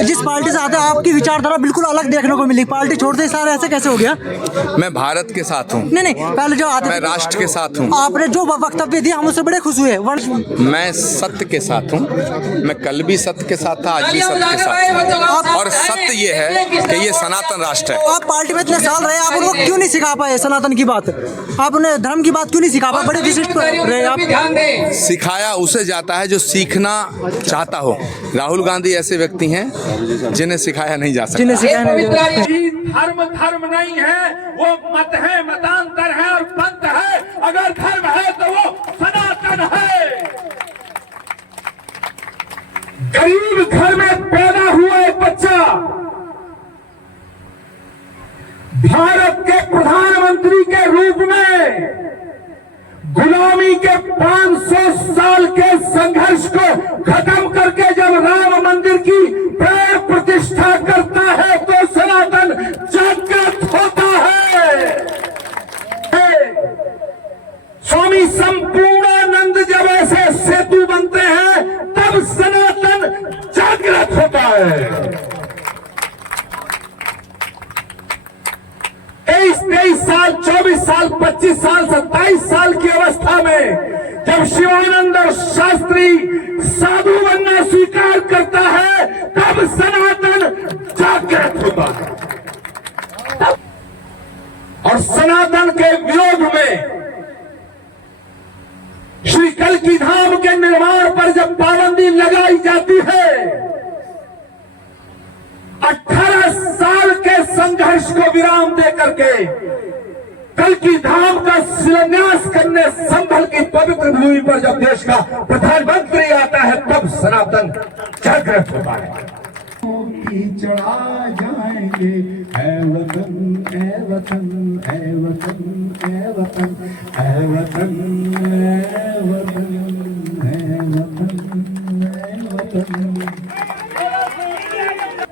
जिस पार्टी से आते हैं आपकी विचारधारा बिल्कुल अलग देखने को मिली, पार्टी छोड़ते ही सारे ऐसे कैसे हो गया? मैं भारत के साथ हूँ। नहीं पहले जो आते मैं राष्ट्र के साथ हूँ। आपने जो वक्तव्य दिया हम उससे बड़े खुश हुए। मैं सत्य के साथ हूँ। मैं कल भी सत्य के साथ था, आज भी सत्य के साथ हूँ। और सत्य ये है कि ये सनातन राष्ट्र है। आप पार्टी में इतने साल रहे, आप उनको क्यों नहीं सिखा पाए सनातन की बात? आप उन्हें धर्म की बात क्यों नहीं सिखा पाए? बड़े विशिष्ट रहे आप। सिखाया उसे जाता है जो सीखना चाहता हो। राहुल गांधी ऐसे व्यक्ति हैं जिन्हें सिखाया नहीं जा सकता। धर्म नहीं है, वो मत है, मतांतर है और पंथ है। अगर धर्म है तो वो सनातन है। गरीब घर में पैदा हुआ एक बच्चा भारत के प्रधानमंत्री के रूप में गुलामी के 500 साल के संघर्ष को खत्म करके जब राम मंदिर की प्राण प्रतिष्ठा करता है तो सनातन जागृत होता है। स्वामी संपूर्णानंद जब ऐसे सेतु बनते हैं तब सनातन जागृत होता है। 23 साल, 24 साल, 25 साल, 27 साल की अवस्था में जब शिवानंद शास्त्री साधु बनना स्वीकार करता है तब सनातन जागृत होता है। और सनातन के विरोध में श्री कल्की धाम के निर्माण पर जब पाबंदी लगाई जाती है, 18 साल के संघर्ष को विराम दे करके कल्की धाम का शिलान्यास करने संभल की पवित्र भूमि पर जब देश का प्रधानमंत्री आता है तब सनातन जागृत होता है। चढ़ा जाएंगे ऐ वतन, ऐ वतन, ऐ वतन, ऐ वतन, ऐ वतन, ऐ वतन, ऐ वतन, ऐ वतन।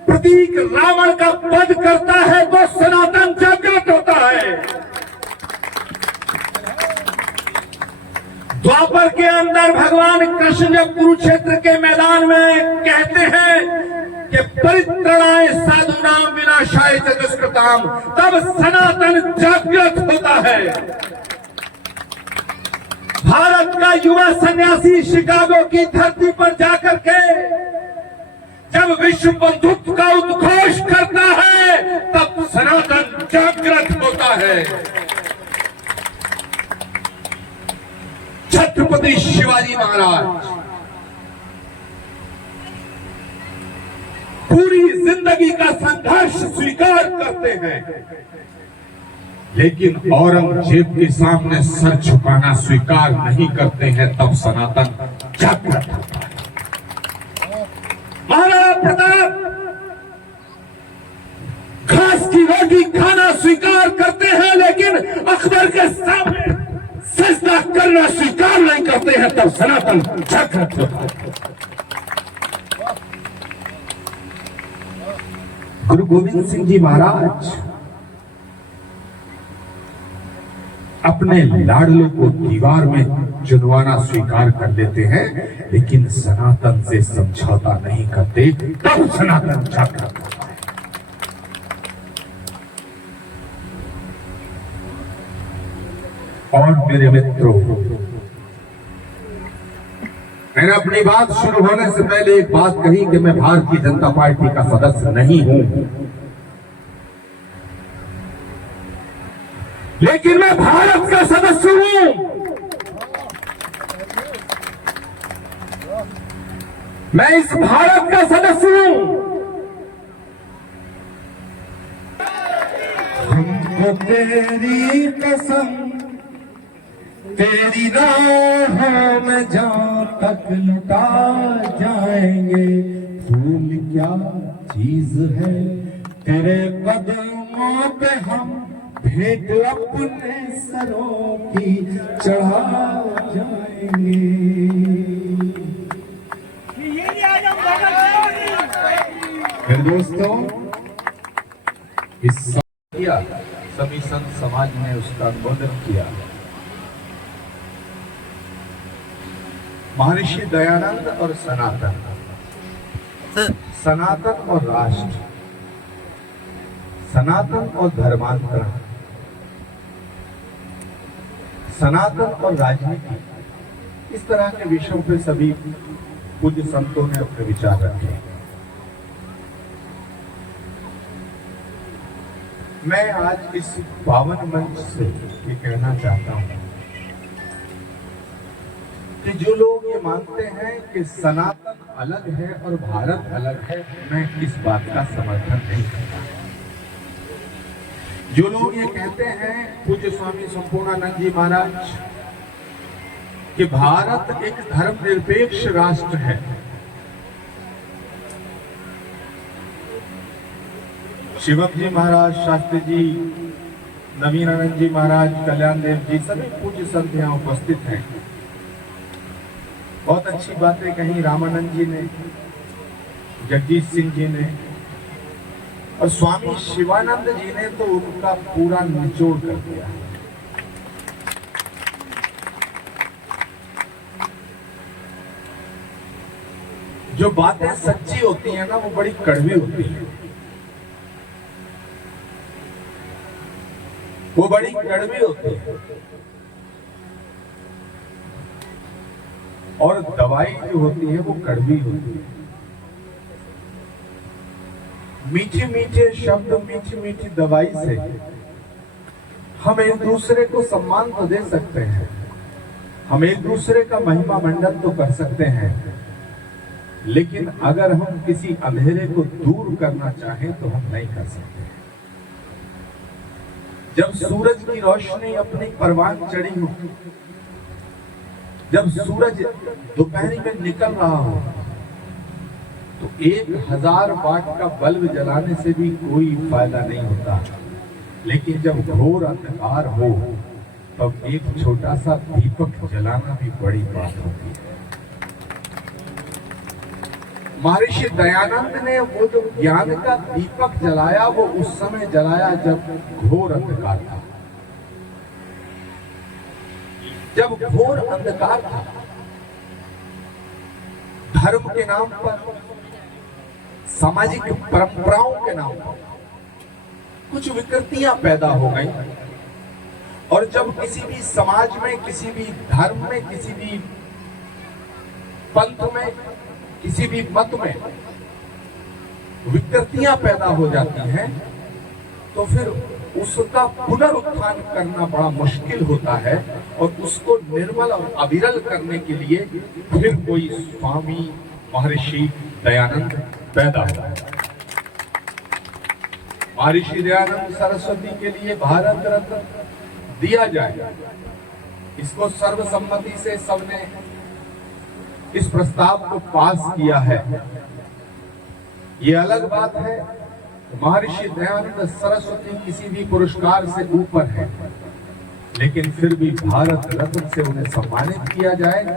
प्रतीक रावण का वध करता है तो सनातन जागृत होता है। द्वापर के अंदर भगवान कृष्ण जब कुरुक्षेत्र के मैदान में कहते हैं कि परित्राणाय साधूनां विनाशाय च दुष्कृताम्, तब सनातन जागृत होता है। भारत का युवा सन्यासी शिकागो की धरती पर जाकर के जब विश्व बंधुत्व का उद्घोष करता है तब सनातन जागृत होता है। छत्रपति शिवाजी महाराज पूरी जिंदगी का संघर्ष स्वीकार करते हैं, लेकिन औरंगजेब के सामने सर झुकाना स्वीकार नहीं करते हैं, तब सनातन जागृत होता है। महाराणा प्रताप घास की रोटी खाना स्वीकार करते हैं, लेकिन अकबर के सामने सजदा करना स्वीकार नहीं करते हैं, तब सनातन जागृत होता है। गुरु गोविंद सिंह जी महाराज अपने लाडलों को दीवार में चुनवाना स्वीकार कर लेते हैं, लेकिन सनातन से समझौता नहीं करते, तब सनातन जागृत होता है। और मेरे मित्रों, मैंने अपनी बात शुरू होने से पहले एक बात कही कि मैं भारतीय जनता पार्टी का सदस्य नहीं हूं, लेकिन मैं भारत का सदस्य हूं। मैं इस भारत का सदस्य हूं। हमको तेरी कसम, तेरी राहों में जहाँ तक लुटा जाएंगे। फूल क्या चीज है तेरे कदमों पे हम भेंट अपने सरों की चढ़ा जाएंगे। मेरे दोस्तों, इस सभी संत समाज ने उसका अनुमोदन किया। महर्षि दयानंद और सनातन सनातन और राष्ट्र, सनातन और धर्मांतरण, सनातन और राजनीति, इस तरह के विषयों पे सभी पूज्य संतों ने अपने विचार रखे। मैं आज इस पावन मंच से ये कहना चाहता हूं कि जो लोग ये मानते हैं कि सनातन अलग है और भारत अलग है, मैं इस बात का समर्थन नहीं करता। जो लोग ये कहते हैं पूज्य स्वामी संपूर्णानंद जी महाराज कि भारत एक धर्मनिरपेक्ष राष्ट्र है, शिवम जी महाराज, शास्त्री जी, नवीनानंद जी महाराज, कल्याण देव जी, सभी पूज्य संत यहाँ उपस्थित हैं। बहुत अच्छी बातें कही रामानंद जी ने, जगजीत सिंह जी ने, और स्वामी शिवानंद जी ने तो उनका पूरा निचोड़ कर दिया। जो बातें सच्ची होती हैं ना, वो बड़ी कड़वी होती हैं, वो बड़ी कड़वी होती है। और दवाई जो होती है वो कड़वी होती है। मीठे मीठे शब्द, मीठी मीठी दवाई से हम एक दूसरे को सम्मान तो दे सकते हैं, हम एक दूसरे का महिमा मंडन तो कर सकते हैं, लेकिन अगर हम किसी अंधेरे को दूर करना चाहें तो हम नहीं कर सकते। जब सूरज की रोशनी अपनी परवान चढ़ी हो, जब सूरज दोपहरी में निकल रहा हो, तो 1000 वाट का बल्ब जलाने से भी कोई फायदा नहीं होता, लेकिन जब घोर अंधकार हो तब एक छोटा सा दीपक जलाना भी बड़ी बात होती है। महर्षि दयानंद ने वो जो ज्ञान का दीपक जलाया, वो उस समय जलाया जब घोर अंधकार था। जब घोर अंधकार था, धर्म के नाम पर, सामाजिक परंपराओं के नाम पर कुछ विकृतियां पैदा हो गई, और जब किसी भी समाज में, किसी भी धर्म में, किसी भी पंथ में, किसी भी मत में विकृतियां पैदा हो जाती हैं, तो फिर उसका पुनरुत्थान करना बड़ा मुश्किल होता है, और उसको निर्मल और अविरल करने के लिए फिर कोई स्वामी महर्षि दयानंद पैदा हुआ। महर्षि दयानंद सरस्वती के लिए भारत रत्न दिया जाए, इसको सर्वसम्मति से सबने इस प्रस्ताव को पास किया है। ये अलग बात है, महर्षि दयानंद सरस्वती किसी भी पुरस्कार से ऊपर है, लेकिन फिर भी भारत रत्न से उन्हें सम्मानित किया जाए।